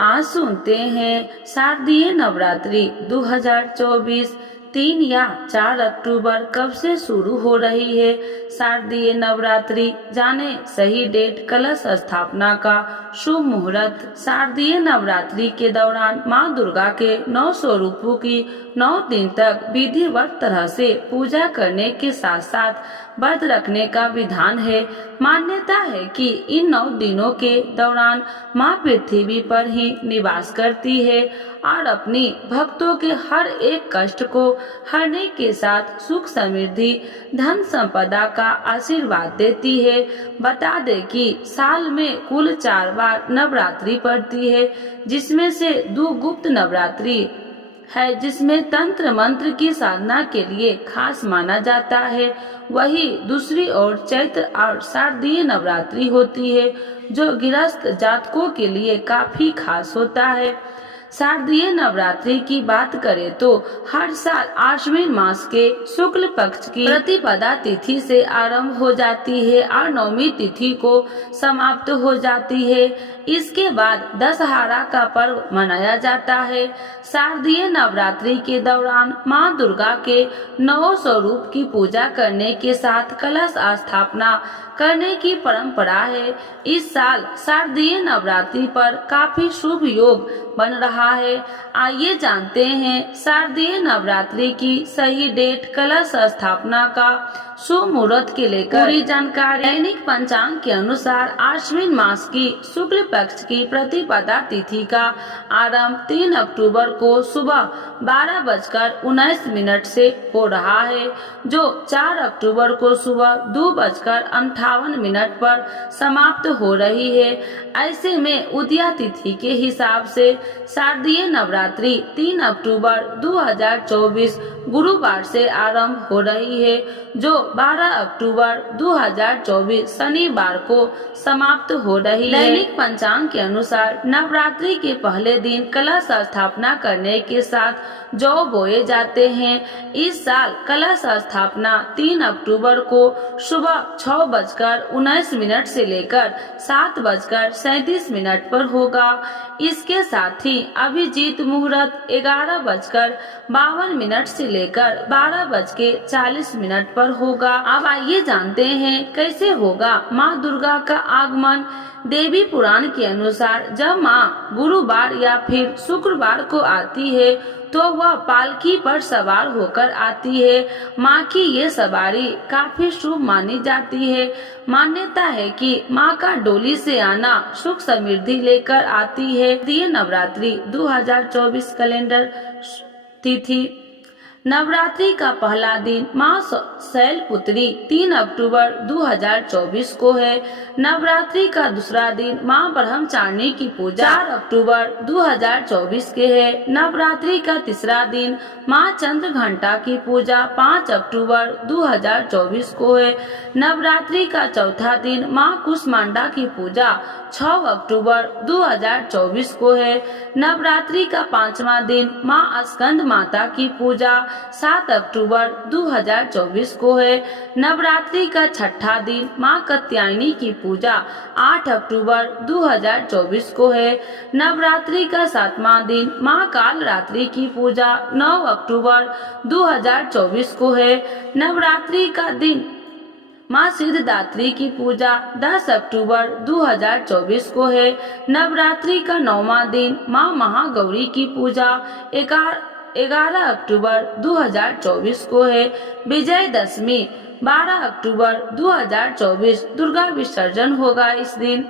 आज सुनते हैं शारदीय नवरात्रि 2024 3 या 4 अक्टूबर कब से शुरू हो रही है। शारदीय नवरात्रि जाने सही डेट, कलश स्थापना का शुभ मुहूर्त। शारदीय नवरात्रि के दौरान मां दुर्गा के 9 स्वरूपों की 9 दिन तक विधिवत तरह से पूजा करने के साथ साथ व्रत रखने का विधान है। मान्यता है कि इन 9 दिनों के दौरान मां पृथ्वी पर ही निवास करती है और अपनी भक्तों के हर एक कष्ट को हरने के साथ सुख समृद्धि धन संपदा का आशीर्वाद देती है। बता दें कि साल में कुल 4 बार नवरात्रि पड़ती है, जिसमें से 2 गुप्त नवरात्रि है जिसमें तंत्र मंत्र की साधना के लिए खास माना जाता है। वही दूसरी ओर चैत्र और शारदीय नवरात्रि होती है, जो गृहस्थ जातकों के लिए काफी खास होता है। शारदीय नवरात्रि की बात करें तो हर साल आश्विन मास के शुक्ल पक्ष की प्रतिपदा तिथि से आरंभ हो जाती है और नवमी तिथि को समाप्त हो जाती है। इसके बाद दशहरा का पर्व मनाया जाता है। शारदीय नवरात्रि के दौरान मां दुर्गा के 9 स्वरूप की पूजा करने के साथ कलश स्थापना करने की परंपरा है। इस साल शारदीय नवरात्रि पर काफी शुभ योग बन रहा है। आइए जानते हैं शारदीय नवरात्रि की सही डेट, कलश स्थापना का शुभ मुहूर्त के लेकर पूरी जानकारी। दैनिक पंचांग के अनुसार आश्विन मास की शुक्ल पक्ष की प्रतिपदा तिथि का आरंभ 3 अक्टूबर को सुबह 12:19 से हो रहा है, जो 4 अक्टूबर को सुबह 2:58 पर समाप्त हो रही है। ऐसे में उदया तिथि के हिसाब से शारदीय नवरात्रि 3 अक्टूबर 2024 गुरुवार से आरंभ हो रही है, जो 12 अक्टूबर 2024 शनिवार को समाप्त हो रही है। दैनिक पंचांग के अनुसार नवरात्रि के पहले दिन कलश स्थापना करने के साथ जौ बोए जाते हैं। इस साल कलश स्थापना 3 अक्टूबर को सुबह 6:19 से लेकर 7:37 पर होगा। इसके साथ ही अभिजीत मुहूर्त 11:52 से लेकर 12:40 पर होगा। अब आइए जानते हैं कैसे होगा माँ दुर्गा का आगमन। देवी पुराण के अनुसार जब माँ गुरुवार या फिर शुक्रवार को आती है तो वह पालकी पर सवार होकर आती है। माँ की ये सवारी काफी शुभ मानी जाती है। मान्यता है कि माँ का डोली से आना सुख समृद्धि लेकर आती है। शारदीय नवरात्रि 2024 कैलेंडर तिथि। नवरात्रि का पहला दिन माँ शैलपुत्री 3 अक्टूबर 2024 को है। नवरात्रि का दूसरा दिन माँ ब्रह्मचारिणी की पूजा 4 अक्टूबर 2024 के है। नवरात्रि का तीसरा दिन माँ चंद्रघंटा की पूजा 5 अक्टूबर 2024 को है। नवरात्रि का चौथा दिन माँ कुष्मांडा की पूजा 6 अक्टूबर 2024 को है। नवरात्रि का 5वां दिन माँ स्कंद माता की पूजा 7 अक्टूबर 2024 को है। नवरात्रि का 6ठा दिन माँ कात्यायनी की पूजा 8 अक्टूबर 2024 को है। नवरात्रि का 7वां दिन माँ कालरात्रि की पूजा 9 अक्टूबर 2024 को है। नवरात्रि का दिन माँ सिद्धदात्री की पूजा 10 अक्टूबर 2024 को है। नवरात्रि का 9वां दिन माँ महागौरी की पूजा 11 अक्टूबर 2024 को है। विजयदशमी 12 अक्टूबर 2024 दुर्गा विसर्जन होगा इस दिन।